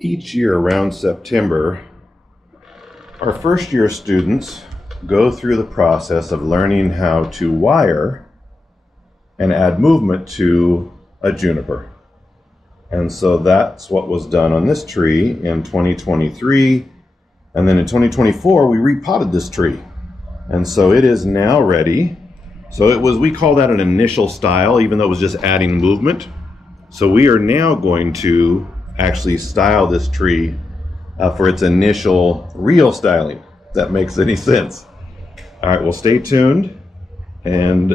Each year around September, our first year students go through the process of learning how to wire and add movement to a juniper. And so that's what was done on this tree in 2023. And then in 2024, we repotted this tree. And so it is now ready. So we call that an initial style, even though it was just adding movement. So we are now going to actually style this tree for its initial real styling, if that makes any sense. All right, well, stay tuned. And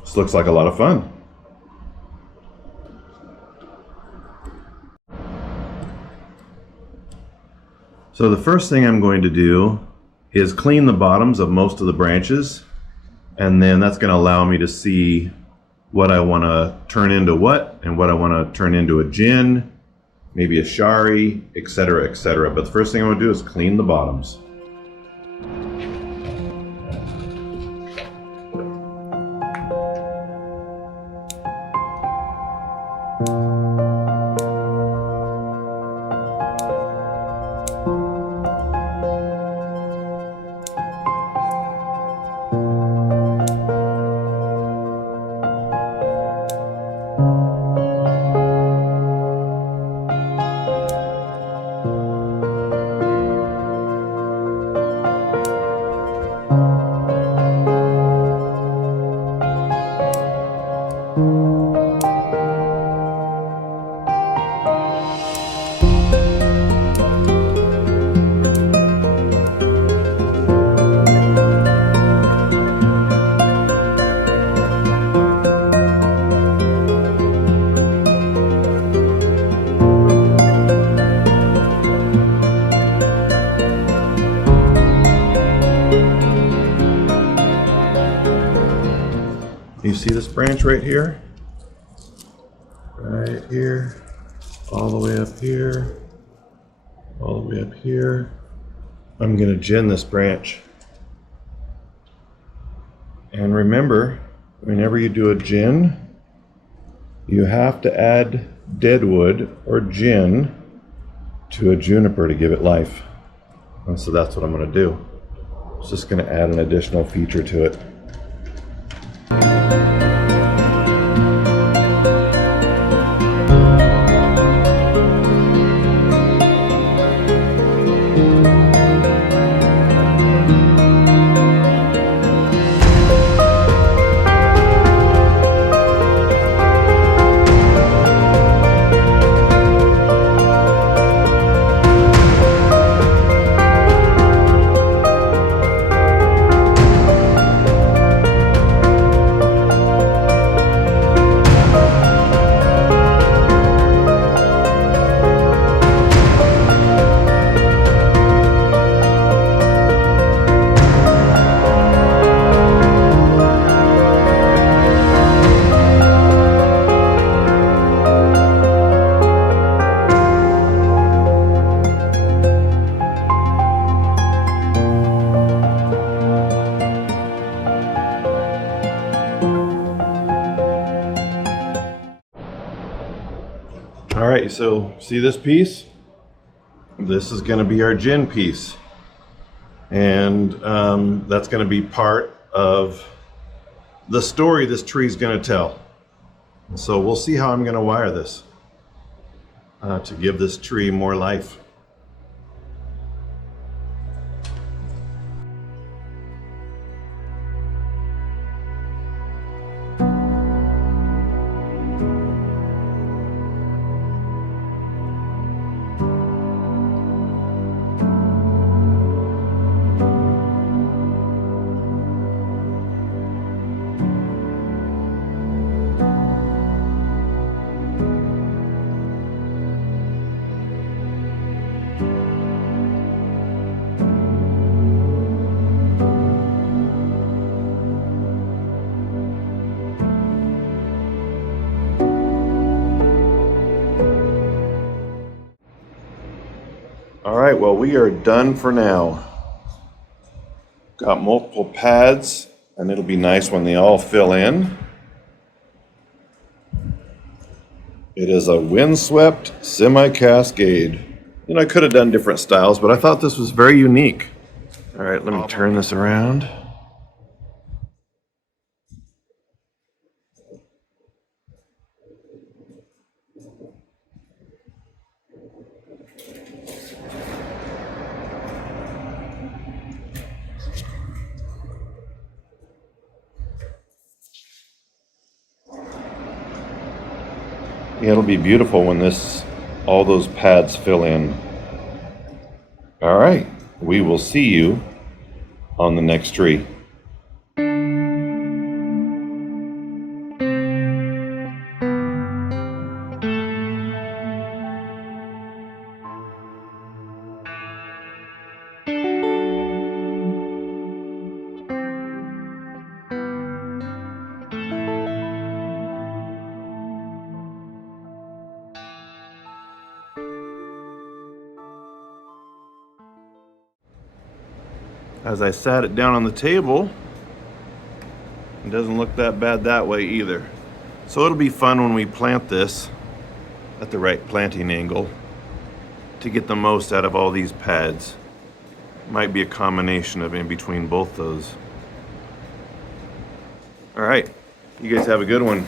this looks like a lot of fun. So the first thing I'm going to do is clean the bottoms of most of the branches, and then that's going to allow me to see what I want to turn into what, and what I want to turn into a gin, maybe a shari, etc., etc. But the first thing I want to do is clean the bottoms. You see this branch right here? Right here, all the way up here, all the way up here. I'm going to gin this branch. And remember, whenever you do a gin, you have to add deadwood or gin to a juniper to give it life. And so that's what I'm going to do. It's just going to add an additional feature to it. All right, so see this piece? This is going to be our gin piece. And that's going to be part of the story this tree is going to tell. So we'll see how I'm going to wire this to give this tree more life. All right, well, we are done for now. Got multiple pads, and it'll be nice when they all fill in. It is a windswept semi-cascade. You know, I could have done different styles, but I thought this was very unique. All right, let me turn this around. Yeah, it'll be beautiful when all those pads fill in. All right, we will see you on the next tree. As I sat it down on the table, it doesn't look that bad that way either. So it'll be fun when we plant this at the right planting angle to get the most out of all these pads. Might be a combination of in between both those. All right, you guys have a good one.